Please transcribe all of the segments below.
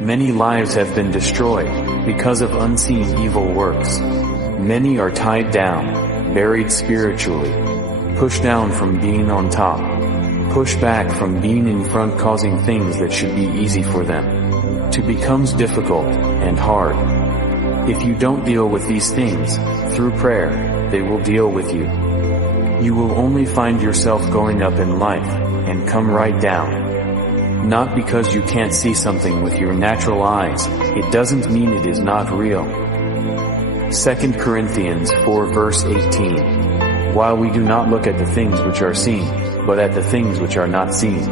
Many lives have been destroyed because of unseen evil works. Many are tied down, buried spiritually, pushed down from being on top, pushed back from being in front, causing things that should be easy for them to become difficult and hard. If you don't deal with these things through prayer, they will deal with you. You will only find yourself going up in life and come right down. Not because you can't see something with your natural eyes, it doesn't mean it is not real. 2 Corinthians 4 verse 18. While we do not look at the things which are seen, but at the things which are not seen.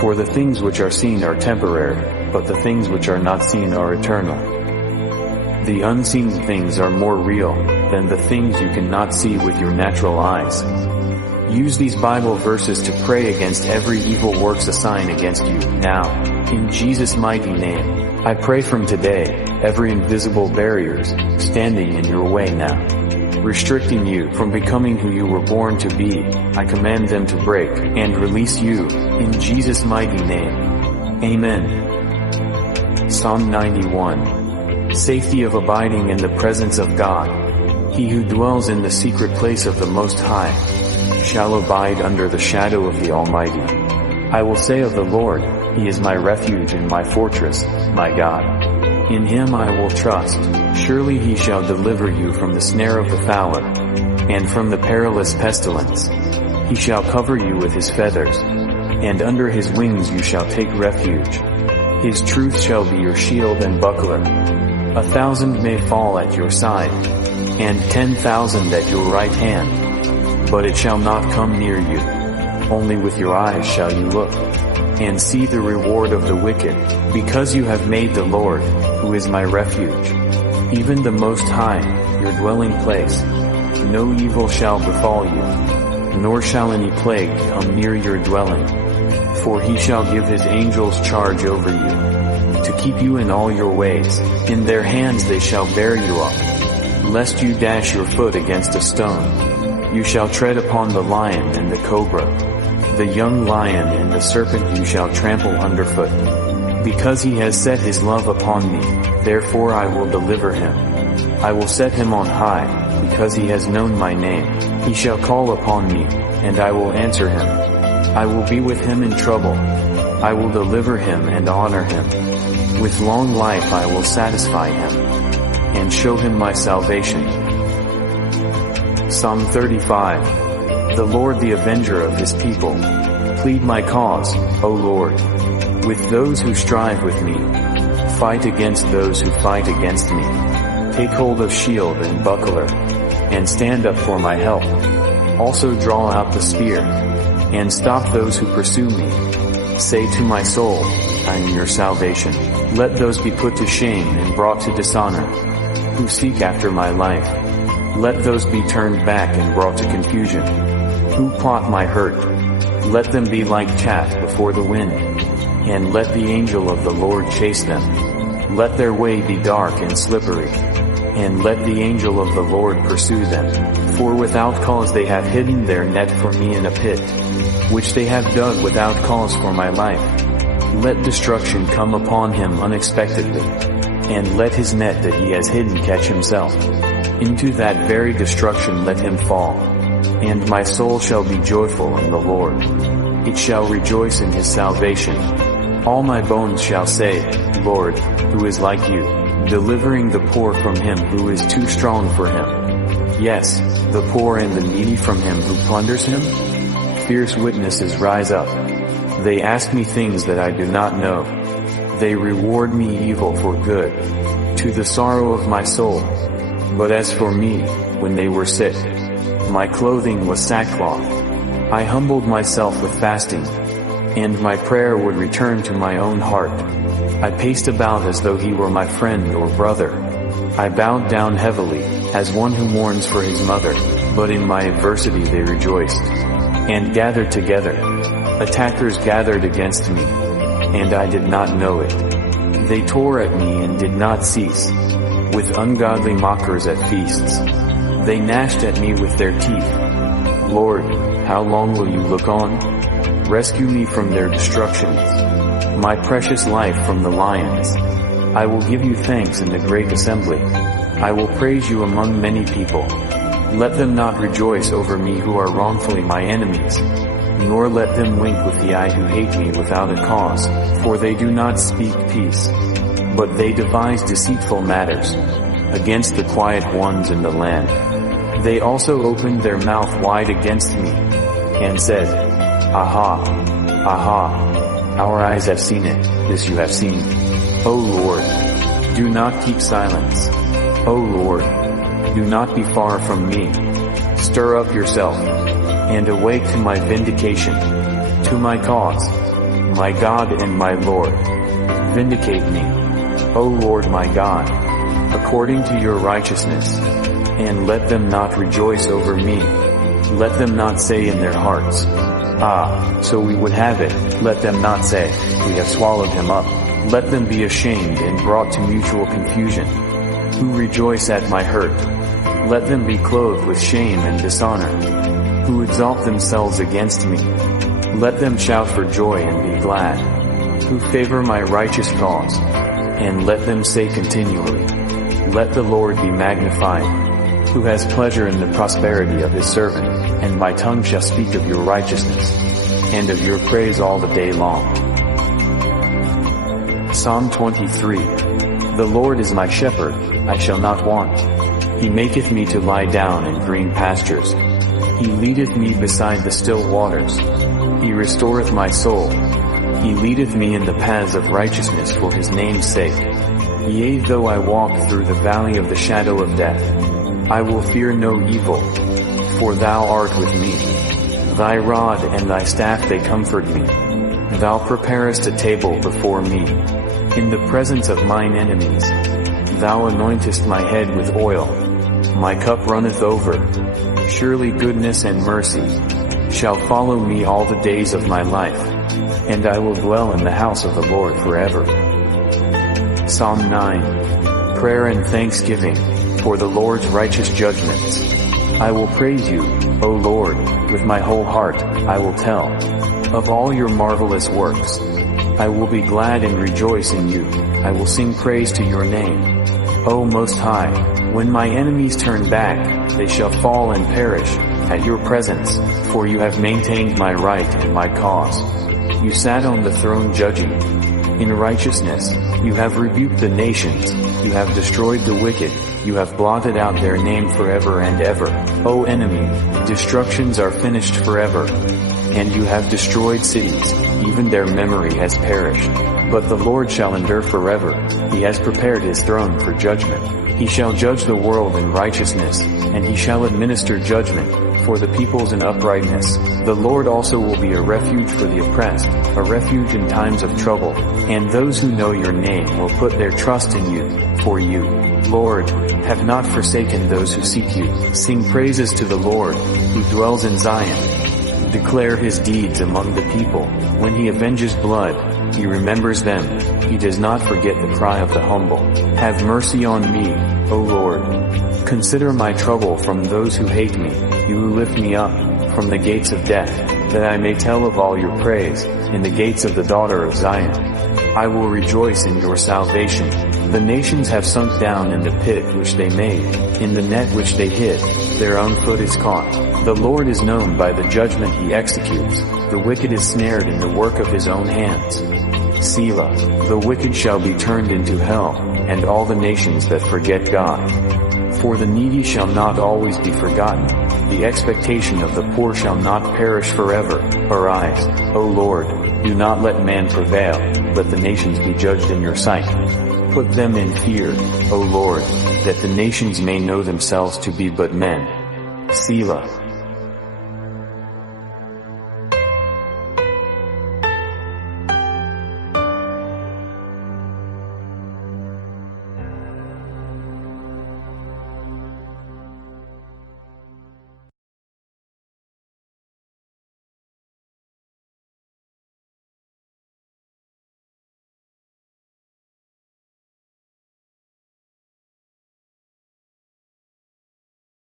For the things which are seen are temporary, but the things which are not seen are eternal. The unseen things are more real than the things you cannot see with your natural eyes. Use these Bible verses to pray against every evil works assigned against you now. In Jesus' mighty name, I pray from today, every invisible barriers standing in your way now, restricting you from becoming who you were born to be, I command them to break and release you in Jesus' mighty name. Amen. Psalm 91. Safety of abiding in the presence of God. He who dwells in the secret place of the Most High shall abide under the shadow of the Almighty. I will say of the Lord, He is my refuge and my fortress, my God. In Him I will trust. Surely He shall deliver you from the snare of the fowler, and from the perilous pestilence. He shall cover you with His feathers, and under His wings you shall take refuge. His truth shall be your shield and buckler. 1,000 may fall at your side, and 10,000 at your right hand, but it shall not come near you. Only with your eyes shall you look, and see the reward of the wicked, because you have made the Lord, who is my refuge, even the Most High, your dwelling place. No evil shall befall you, nor shall any plague come near your dwelling. For He shall give His angels charge over you, to keep you in all your ways. In their hands they shall bear you up, lest you dash your foot against a stone. You shall tread upon the lion and the cobra, the young lion and the serpent you shall trample underfoot. Because He has set His love upon me, therefore I will deliver him. I will set him on high, because he has known my name. He shall call upon me, and I will answer him. I will be with him in trouble. I will deliver him and honor him. With long life I will satisfy him, and show him my salvation. Psalm 35. The Lord the avenger of His people. Plead my cause, O Lord, with those who strive with me. Fight against those who fight against me. Take hold of shield and buckler, and stand up for my help. Also draw out the spear, and stop those who pursue me. Say to my soul, I am your salvation. Let those be put to shame and brought to dishonor, who seek after my life. Let those be turned back and brought to confusion, who plot my hurt. Let them be like chaff before the wind, and let the angel of the Lord chase them. Let their way be dark and slippery, and let the angel of the Lord pursue them. For without cause they have hidden their net for me in a pit, which they have dug without cause for my life. Let destruction come upon him unexpectedly, and let his net that he has hidden catch himself. Into that very destruction let him fall. And my soul shall be joyful in the Lord. It shall rejoice in His salvation. All my bones shall say, Lord, who is like you, delivering the poor from him who is too strong for him. Yes, the poor and the needy from him who plunders him. Fierce witnesses rise up. They ask me things that I do not know. They reward me evil for good, to the sorrow of my soul. But as for me, when they were sick, my clothing was sackcloth. I humbled myself with fasting, and my prayer would return to my own heart. I paced about as though he were my friend or brother. I bowed down heavily, as one who mourns for his mother, but in my adversity they rejoiced, and gathered together. Attackers gathered against me, and I did not know it. They tore at me and did not cease, with ungodly mockers at feasts. They gnashed at me with their teeth. Lord, how long will you look on? Rescue me from their destructions. my precious life from the lions. I will give you thanks in the great assembly. I will praise you among many people. Let them not rejoice over me who are wrongfully my enemies, nor let them wink with the eye who hate me without a cause, for they do not speak peace, but they devise deceitful matters against the quiet ones in the land. They also opened their mouth wide against me, and said, Aha! Aha! Our eyes have seen it, this you have seen. O Lord, do not keep silence. O Lord, do not be far from me. Stir up yourself, and awake to my vindication, to my cause, my God and my Lord. Vindicate me, O Lord my God, according to your righteousness, and let them not rejoice over me. Let them not say in their hearts, Ah, so we would have it. Let them not say, We have swallowed him up. Let them be ashamed and brought to mutual confusion, who rejoice at my hurt. Let them be clothed with shame and dishonor, who exalt themselves against me. Let them shout for joy and be glad, who favor my righteous cause, and let them say continually, Let the Lord be magnified, who has pleasure in the prosperity of his servant, and my tongue shall speak of your righteousness, and of your praise all the day long. Psalm 23. The Lord is my shepherd, I shall not want. He maketh me to lie down in green pastures. He leadeth me beside the still waters. He restoreth my soul. He leadeth me in the paths of righteousness for his name's sake. Yea, though I walk through the valley of the shadow of death, I will fear no evil, for thou art with me. Thy rod and thy staff they comfort me. Thou preparest a table before me, in the presence of mine enemies. Thou anointest my head with oil. My cup runneth over. Surely goodness and mercy shall follow me all the days of my life, and I will dwell in the house of the Lord forever. Psalm 9. Prayer and thanksgiving, for the Lord's righteous judgments. I will praise you, O Lord, with my whole heart. I will tell of all your marvelous works. I will be glad and rejoice in you. I will sing praise to your name, O Most High. When my enemies turn back, they shall fall and perish at your presence, for you have maintained my right and my cause. You sat on the throne judging. In righteousness, you have rebuked the nations. You have destroyed the wicked. You have blotted out their name forever and ever. O enemy, destructions are finished forever. And you have destroyed cities, even their memory has perished. But the Lord shall endure forever. He has prepared his throne for judgment. He shall judge the world in righteousness, and he shall administer judgment for the peoples in uprightness. The Lord also will be a refuge for the oppressed, a refuge in times of trouble. And those who know your name will put their trust in you, for you, Lord, have not forsaken those who seek you. Sing praises to the Lord, who dwells in Zion. Declare his deeds among the people. When he avenges blood, he remembers them. He does not forget the cry of the humble. Have mercy on me, O Lord. Consider my trouble from those who hate me. You who lift me up from the gates of death, that I may tell of all your praise in the gates of the daughter of Zion. I will rejoice in your salvation. The nations have sunk down in the pit which they made, in the net which they hid. Their own foot is caught. The Lord is known by the judgment he executes. The wicked is snared in the work of his own hands. Selah. The wicked shall be turned into hell, and all the nations that forget God. For the needy shall not always be forgotten. The expectation of the poor shall not perish forever. Arise, O Lord, do not let man prevail, let the nations be judged in your sight. Put them in fear, O Lord, that the nations may know themselves to be but men. Selah.